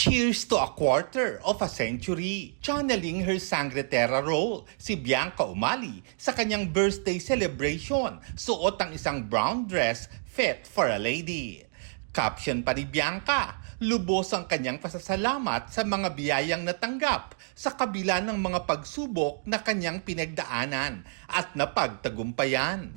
Cheers to a quarter of a century. Channeling her sangretera role, si Bianca Umali sa kanyang birthday celebration, suot ang isang brown dress fit for a lady. Caption pa ni Bianca, lubos ang kanyang pasasalamat sa mga biyayang natanggap sa kabila ng mga pagsubok na kanyang pinagdaanan at napagtagumpayan.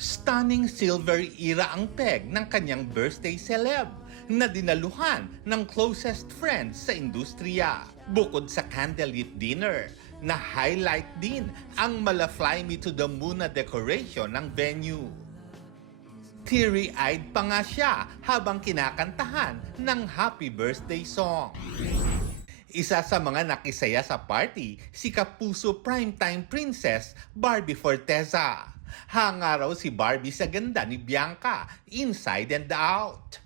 Stunning silver era ang peg ng kanyang birthday celeb na dinaluhan ng closest friends sa industriya. Bukod sa candlelit dinner, na highlight din ang mala Fly Me to the Moon na decoration ng venue. Teary-eyed pa nga siya habang kinakantahan ng happy birthday song. Isa sa mga nakisaya sa party, si Kapuso Primetime Princess Barbie Forteza. Hanga raw si Barbie sa ganda ni Bianca, inside and out.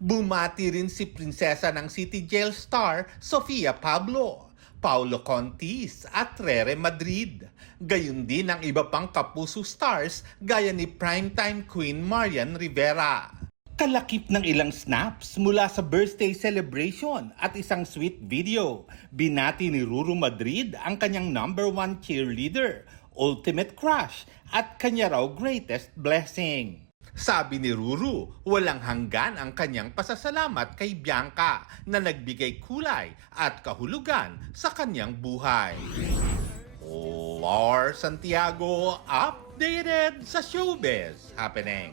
Bumati rin si prinsesa ng City Jail star Sofia Pablo, Paulo Contis at Rere Madrid. Gayun din ang iba pang Kapuso stars gaya ni Primetime Queen Marian Rivera. Kalakip ng ilang snaps mula sa birthday celebration at isang sweet video, binati ni Ruru Madrid ang kanyang #1 cheerleader, ultimate crush at kanya raw greatest blessing. Sabi ni Ruru, walang hanggan ang kanyang pasasalamat kay Bianca na nagbigay kulay at kahulugan sa kanyang buhay. Lars Santiago, updated sa showbiz happening.